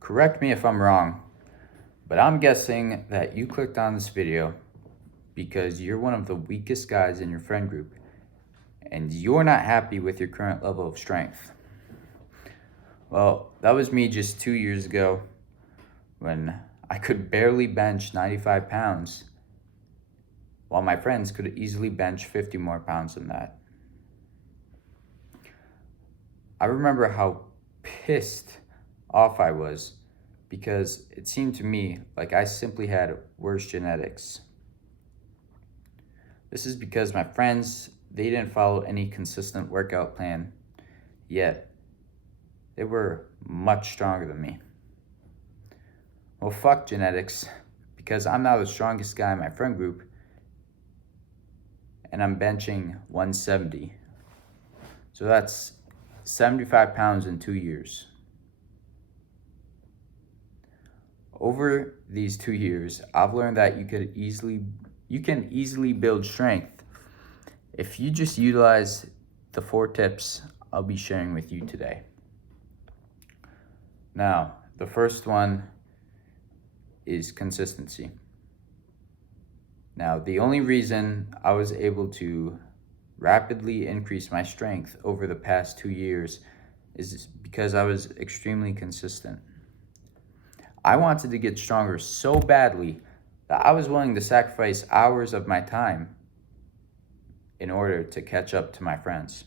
Correct me if I'm wrong, but I'm guessing that you clicked on this video because you're one of the weakest guys in your friend group and you're not happy with your current level of strength. Well, that was me just 2 years ago when I could barely bench 95 pounds while my friends could easily bench 50 more pounds than that. I remember how pissed off I was because it seemed to me like I simply had worse genetics. This is because my friends, they didn't follow any consistent workout plan, yet they were much stronger than me. Well, fuck genetics, because I'm now the strongest guy in my friend group, and I'm benching 170. So that's 75 pounds in 2 years. Over these 2 years, I've learned that you can easily build strength if you just utilize the 4 tips I'll be sharing with you today. Now, the first one is consistency. Now, the only reason I was able to rapidly increase my strength over the past 2 years is because I was extremely consistent. I wanted to get stronger so badly that I was willing to sacrifice hours of my time in order to catch up to my friends.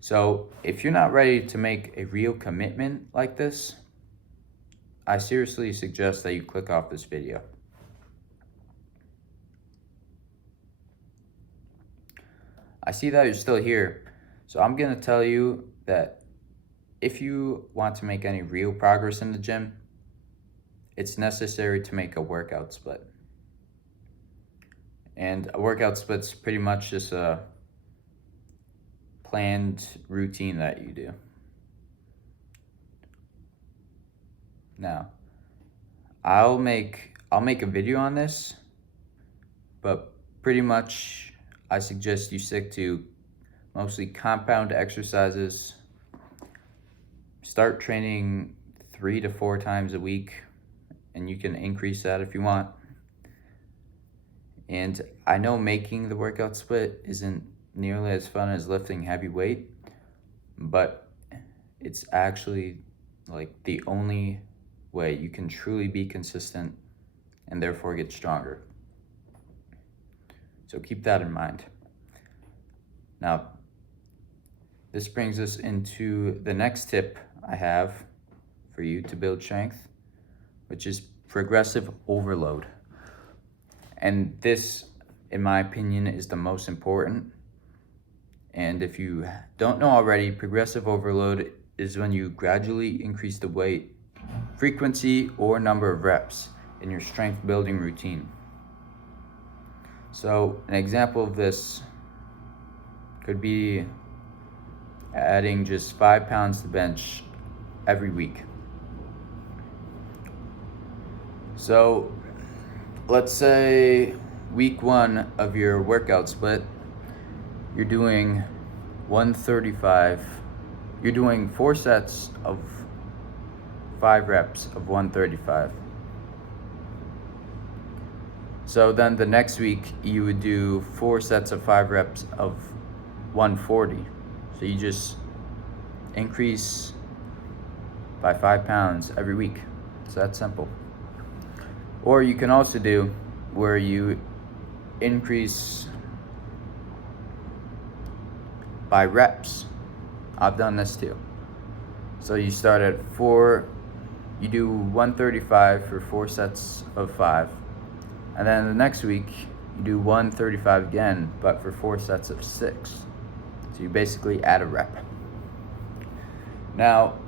So, if you're not ready to make a real commitment like this, I seriously suggest that you click off this video. I see that you're still here, so I'm gonna tell you that if you want to make any real progress in the gym, it's necessary to make a workout split. And a workout split's pretty much just a planned routine that you do. Now, I'll make a video on this, but pretty much I suggest you stick to mostly compound exercises. Start training 3 to 4 times a week, and you can increase that if you want. And I know making the workout split isn't nearly as fun as lifting heavy weight, but it's actually like the only way you can truly be consistent and therefore get stronger. So keep that in mind. Now, this brings us into the next tip I have for you to build strength, which is progressive overload. And this, in my opinion, is the most important. And if you don't know already, progressive overload is when you gradually increase the weight, frequency, or number of reps in your strength building routine. So an example of this could be adding just 5 pounds to bench every week. So let's say week 1 of your workout split, you're doing 135. You're doing 4 sets of 5 reps of 135. So then the next week you would do 4 sets of 5 reps of 140. So you just increase by 5 pounds every week. It's that simple. Or you can also do where you increase by reps. I've done this too. So you start at 4, you do 135 for 4 sets of 5. And then the next week, you do 135 again, but for 4 sets of 6. So you basically add a rep. Now,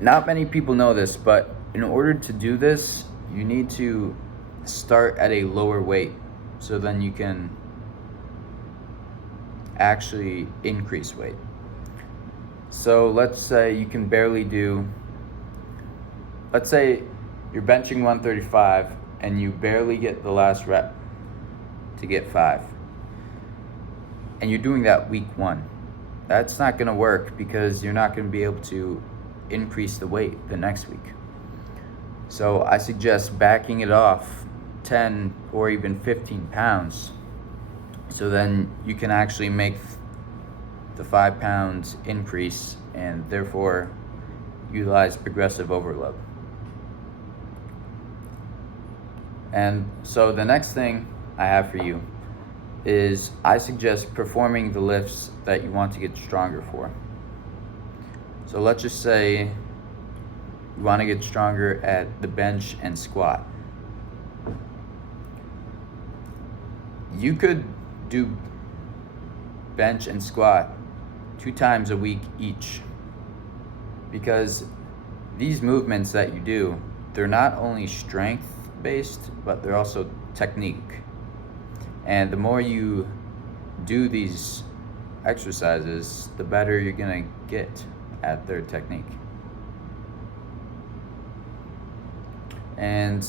not many people know this, but in order to do this, you need to start at a lower weight so then you can actually increase weight. So let's say you can barely do, let's say you're benching 135 and you barely get the last rep to get 5. And you're doing that week 1. that's not going to work because you're not going to be able to increase the weight the next week. So I suggest backing it off 10 or even 15 pounds. So then you can actually make the 5 pounds increase and therefore utilize progressive overload. And so the next thing I have for you is I suggest performing the lifts that you want to get stronger for. So let's just say you want to get stronger at the bench and squat. You could do bench and squat 2 times a week each, because these movements that you do, they're not only strength based, but they're also technique. And the more you do these exercises, the better you're gonna get at their technique. And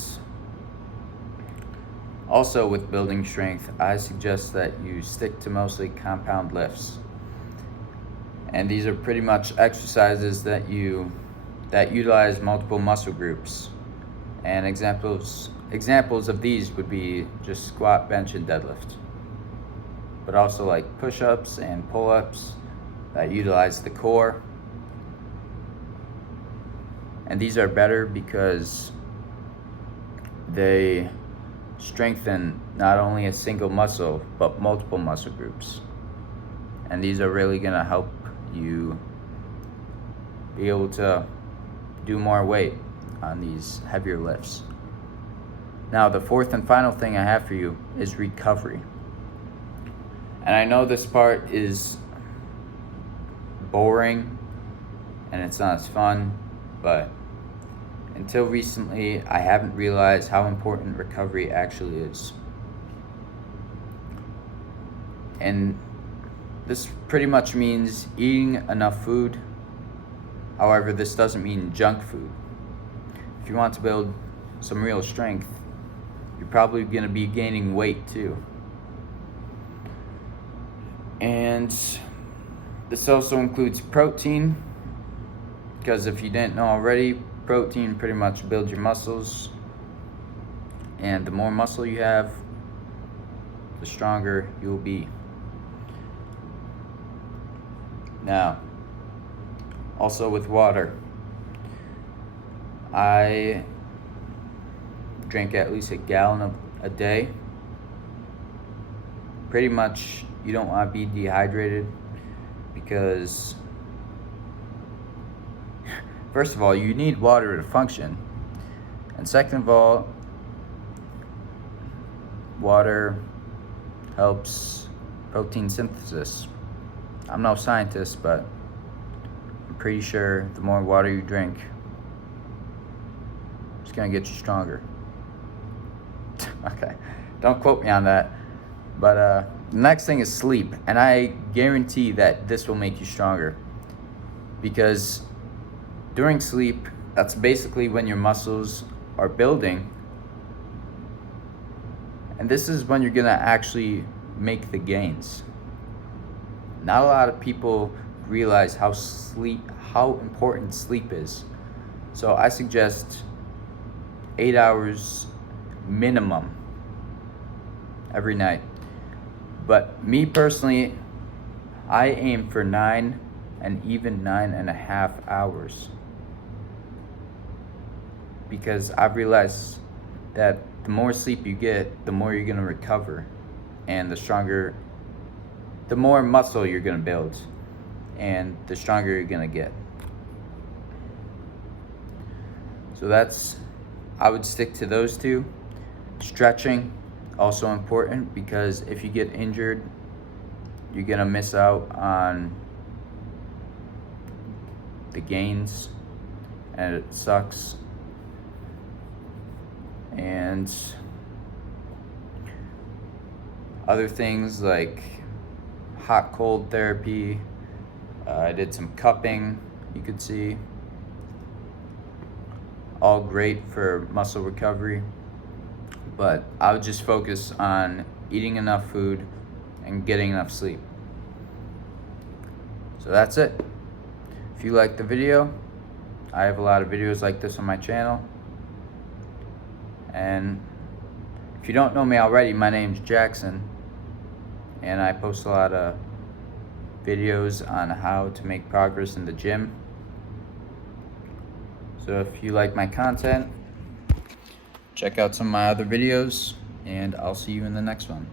also with building strength, I suggest that you stick to mostly compound lifts. And these are pretty much exercises that utilize multiple muscle groups. And examples of these would be just squat, bench, and deadlift. But also like push-ups and pull-ups that utilize the core. And these are better because they strengthen not only a single muscle, but multiple muscle groups. And these are really gonna help you be able to do more weight on these heavier lifts. Now, the fourth and final thing I have for you is recovery. And I know this part is boring and it's not as fun, but until recently, I haven't realized how important recovery actually is. And this pretty much means eating enough food. However, this doesn't mean junk food. If you want to build some real strength, you're probably going to be gaining weight too. And this also includes protein, because if you didn't know already, protein pretty much builds your muscles. And the more muscle you have, the stronger you'll be. Now, also with water, I drink at least a gallon a day. Pretty much, you don't want to be dehydrated because, first of all, you need water to function. And second of all, water helps protein synthesis. I'm no scientist, but I'm pretty sure the more water you drink, it's gonna get you stronger. Okay, don't quote me on that. But the next thing is sleep, and I guarantee that this will make you stronger, because during sleep, that's basically when your muscles are building, and this is when you're gonna actually make the gains. Not a lot of people realize how important sleep is. So I suggest 8 hours minimum every night. But me personally, I aim for 9 and even 9.5 hours, because I've realized that the more sleep you get, the more you're gonna recover, and the more muscle you're gonna build, and the stronger you're gonna get. So I would stick to those two. Stretching, also important, because if you get injured, you're gonna miss out on the gains, and it sucks. And other things like hot cold therapy. I did some cupping, you could see. All great for muscle recovery. But I would just focus on eating enough food and getting enough sleep. So that's it. If you like the video, I have a lot of videos like this on my channel. And if you don't know me already, my name's Jackson, and I post a lot of videos on how to make progress in the gym. So if you like my content, check out some of my other videos, and I'll see you in the next one.